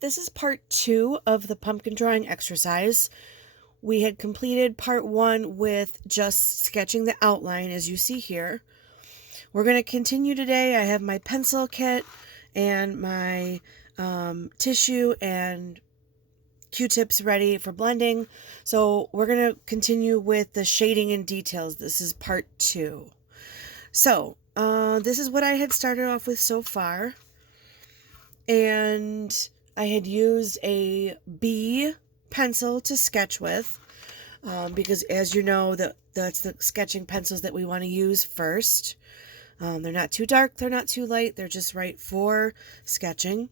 This is part 2 of the pumpkin drawing exercise. We had completed part 1 with just sketching the outline, as you see here. We're going to continue today. I have my pencil kit and my tissue and Q-tips ready for blending. So we're going to continue with the shading and details. This is part 2. So this is what I had started off with so far. And I had used a B pencil to sketch with because, as you know, that's the sketching pencils that we want to use first. They're not too dark, they're not too light, they're just right for sketching.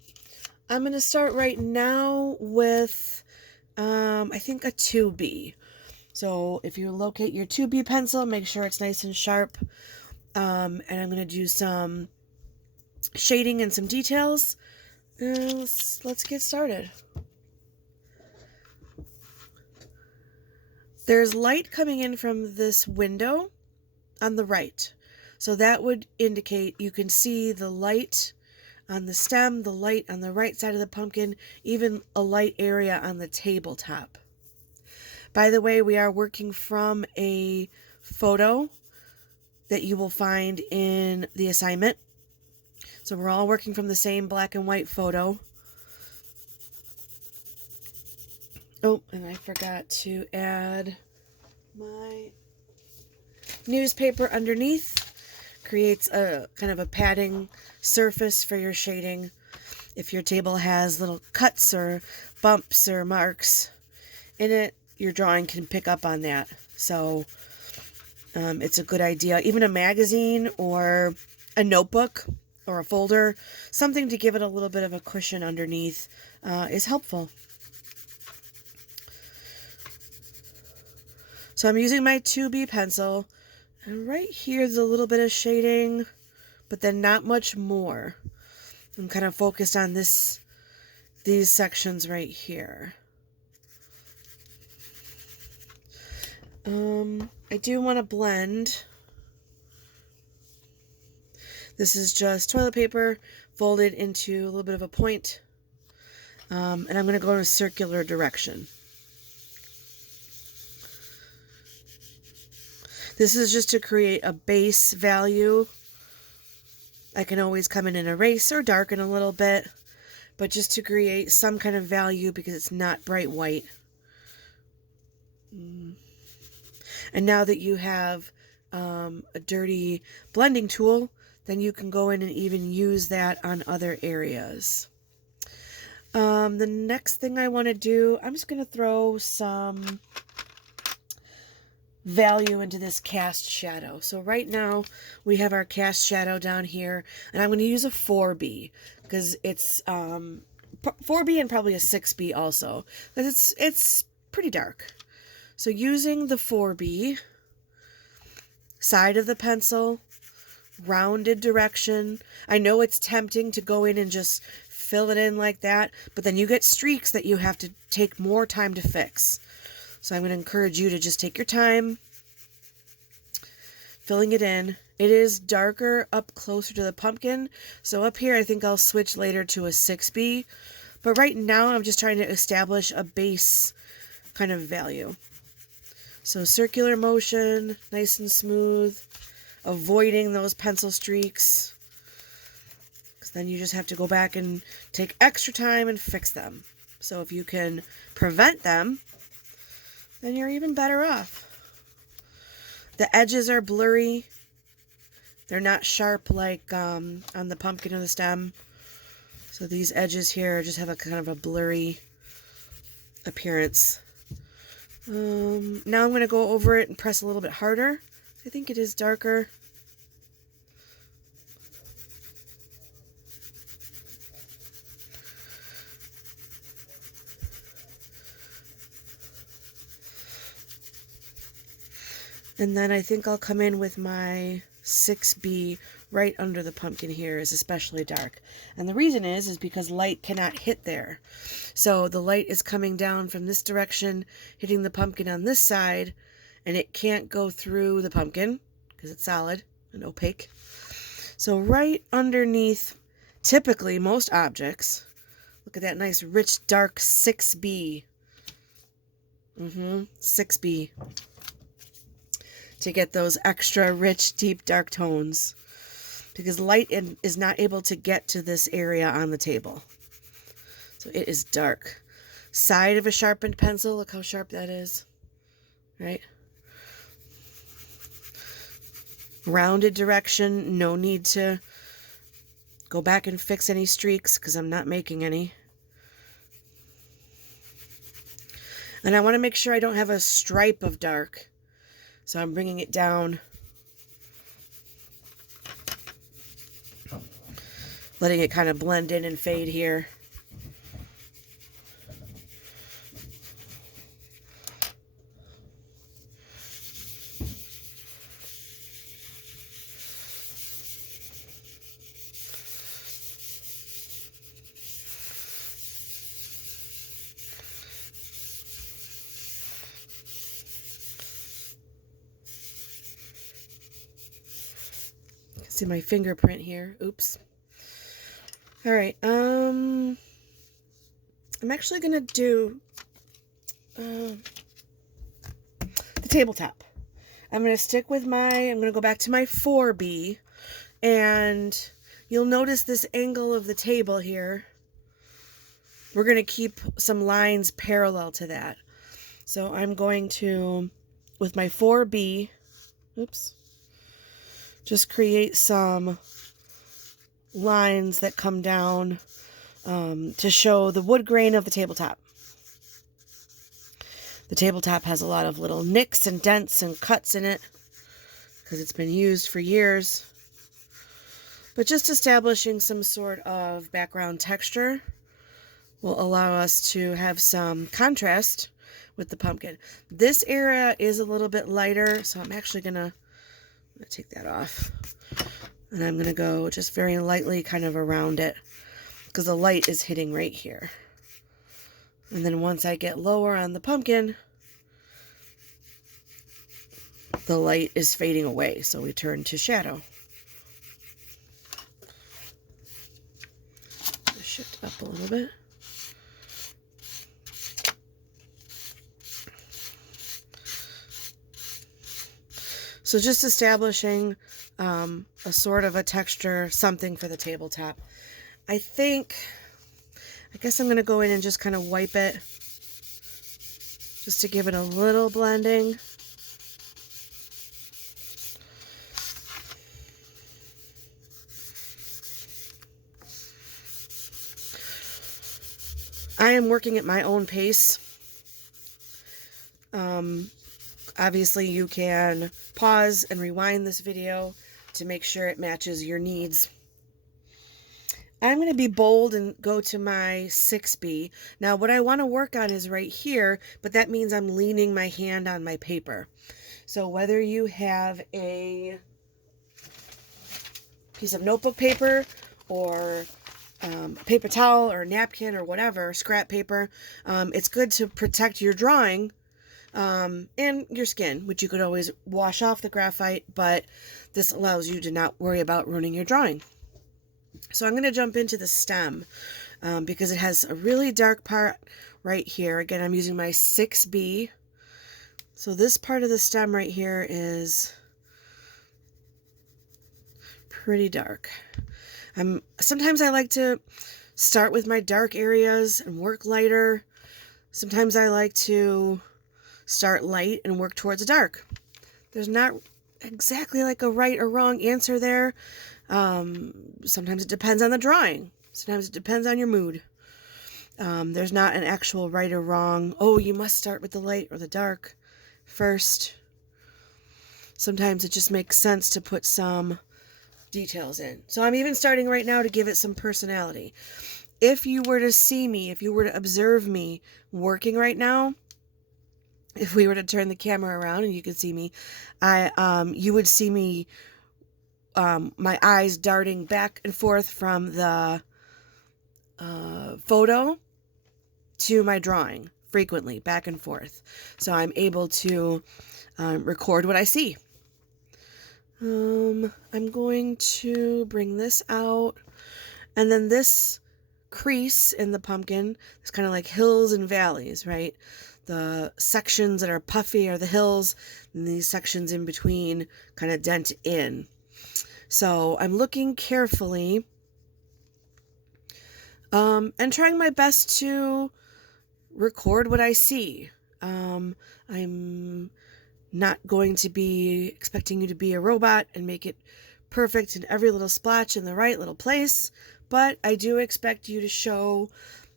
I'm going to start right now with, I think, a 2B. So if you locate your 2B pencil, make sure it's nice and sharp. And I'm going to do some shading and some details. Let's get started. There's light coming in from this window on the right. So that would indicate you can see the light on the stem, the light on the right side of the pumpkin, even a light area on the tabletop. By the way, we are working from a photo that you will find in the assignment. So we're all working from the same black and white photo. Oh, and I forgot to add my newspaper underneath. Creates a kind of a padding surface for your shading. If your table has little cuts or bumps or marks in it, your drawing can pick up on that. So it's a good idea. Even a magazine or a notebook or a folder, something to give it a little bit of a cushion underneath is helpful. So I'm using my 2B pencil, and right here's a little bit of shading, but then not much more. I'm kind of focused on these sections right here. I do want to blend. This is just toilet paper folded into a little bit of a point. And I'm going to go in a circular direction. This is just to create a base value. I can always come in and erase or darken a little bit, but just to create some kind of value because it's not bright white. And now that you have a dirty blending tool, then you can go in and even use that on other areas. The next thing I want to do, I'm just going to throw some value into this cast shadow. So right now we have our cast shadow down here, and I'm going to use a 4B because it's 4B and probably a 6B also, because it's pretty dark. So using the 4B, side of the pencil, rounded direction. I know it's tempting to go in and just fill it in like that, but then you get streaks that you have to take more time to fix. So I'm going to encourage you to just take your time filling it in. It is darker up closer to the pumpkin, so up here I think I'll switch later to a 6B, but right now I'm just trying to establish a base kind of value. So circular motion, nice and smooth, avoiding those pencil streaks, because then you just have to go back and take extra time and fix them. So if you can prevent them, then you're even better off. The edges are blurry. They're not sharp like on the pumpkin or the stem. So these edges here just have a kind of a blurry appearance. Now I'm going to go over it and press a little bit harder. I think it is darker. And then I think I'll come in with my 6B right under the pumpkin here is especially dark. And the reason is because light cannot hit there. So the light is coming down from this direction, hitting the pumpkin on this side, and it can't go through the pumpkin because it's solid and opaque. So right underneath, typically most objects, Look at that nice rich dark 6B. 6B. To get those extra rich deep dark tones. Because light is not able to get to this area on the table. So it is dark. Side of a sharpened pencil. Look how sharp that is. Right? Rounded direction. No need to go back and fix any streaks because I'm not making any. And I want to make sure I don't have a stripe of dark. So I'm bringing it down. Letting it kind of blend in and fade here. See my fingerprint here. Oops. All right. I'm actually gonna do the tabletop. I'm gonna go back to my 4B, and you'll notice this angle of the table here. We're gonna keep some lines parallel to that. So I'm going to, with my 4B, oops. Just create some lines that come down to show the wood grain of the tabletop. The tabletop has a lot of little nicks and dents and cuts in it because it's been used for years. But just establishing some sort of background texture will allow us to have some contrast with the pumpkin. This area is a little bit lighter, so I'm actually going to take that off. And I'm going to go just very lightly kind of around it because the light is hitting right here. And then once I get lower on the pumpkin, the light is fading away. So we turn to shadow. Shift up a little bit. So just establishing a sort of a texture, something for the tabletop. I guess I'm going to go in and just kind of wipe it just to give it a little blending. I am working at my own pace. Obviously, you can pause and rewind this video to make sure it matches your needs. I'm going to be bold and go to my 6B. Now, what I want to work on is right here, but that means I'm leaning my hand on my paper. So whether you have a piece of notebook paper or paper towel or napkin or whatever, scrap paper, it's good to protect your drawing and your skin, which you could always wash off the graphite, but this allows you to not worry about ruining your drawing. So I'm going to jump into the stem because it has a really dark part right here. Again, I'm using my 6B. So this part of the stem right here is pretty dark. Sometimes I like to start with my dark areas and work lighter. Sometimes I like to start light and work towards the dark. There's not exactly like a right or wrong answer there. Sometimes it depends on the drawing. Sometimes it depends on your mood. There's not an actual right or wrong. Oh, you must start with the light or the dark first. Sometimes it just makes sense to put some details in. So I'm even starting right now to give it some personality. If you were to see me, if you were to observe me working right now, if we were to turn the camera around and you could see me, you would see me, my eyes darting back and forth from the photo to my drawing frequently, back and forth. So I'm able to record what I see. I'm going to bring this out, and then this crease in the pumpkin. It's kind of like hills and valleys, right? The sections that are puffy are the hills, and these sections in between kind of dent in. So I'm looking carefully and trying my best to record what I see. I'm not going to be expecting you to be a robot and make it perfect in every little splotch in the right little place, but I do expect you to show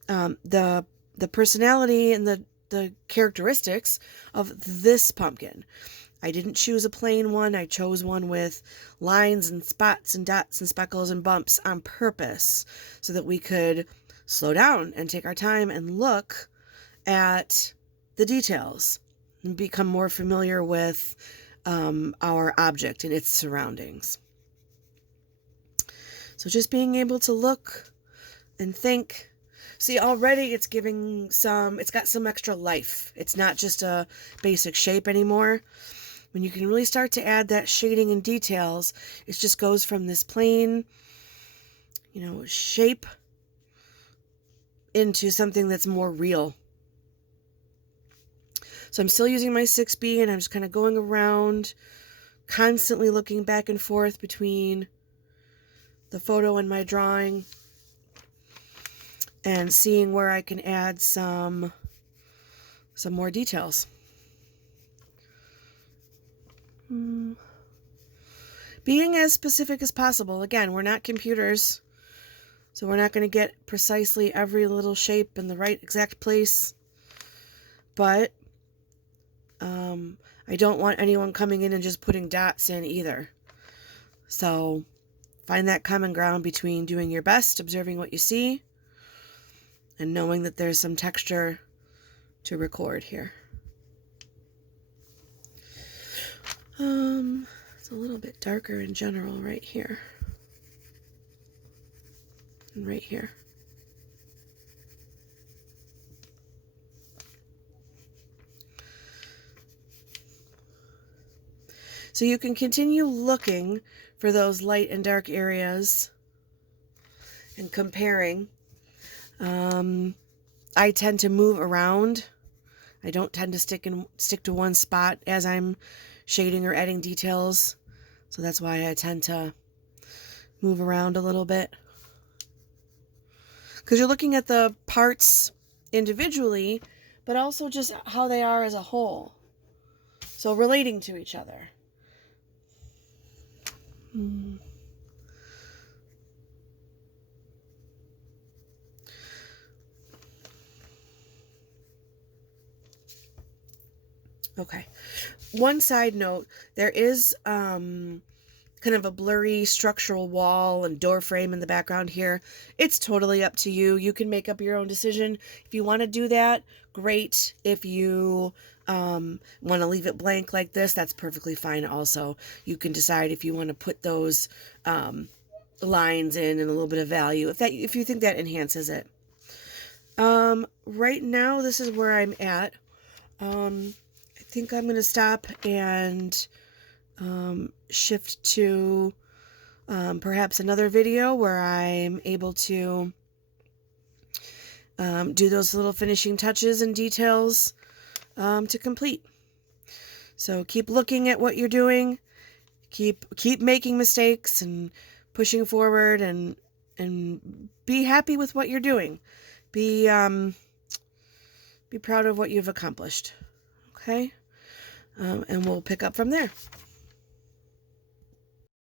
the personality and the characteristics of this pumpkin. I didn't choose a plain one. I chose one with lines and spots and dots and speckles and bumps on purpose so that we could slow down and take our time and look at the details and become more familiar with our object and its surroundings. So just being able to look and think. See, already it's got some extra life. It's not just a basic shape anymore. When you can really start to add that shading and details, it just goes from this plain, shape into something that's more real. So I'm still using my 6B, and I'm just kind of going around, constantly looking back and forth between the photo and my drawing, and seeing where I can add some more details. Being as specific as possible. Again, we're not computers, so we're not going to get precisely every little shape in the right exact place. But I don't want anyone coming in and just putting dots in either. So find that common ground between doing your best, observing what you see, and knowing that there's some texture to record here. It's a little bit darker in general right here. And right here. So you can continue looking for those light and dark areas and comparing. I tend to move around. I don't tend to stick to one spot as I'm shading or adding details. So that's why I tend to move around a little bit. Because you're looking at the parts individually, but also just how they are as a whole. So relating to each other. Okay. One side note, there is kind of a blurry structural wall and door frame in the background here. It's totally up to you. You can make up your own decision. If you want to do that, great. If you want to leave it blank like this, that's perfectly fine also. You can decide if you want to put those lines in and a little bit of value, if you think that enhances it. Right now, this is where I'm at. I think I'm going to stop and shift to perhaps another video where I'm able to do those little finishing touches and details to complete. So keep looking at what you're doing, keep making mistakes and pushing forward, and be happy with what you're doing. Be proud of what you've accomplished. Okay? And we'll pick up from there.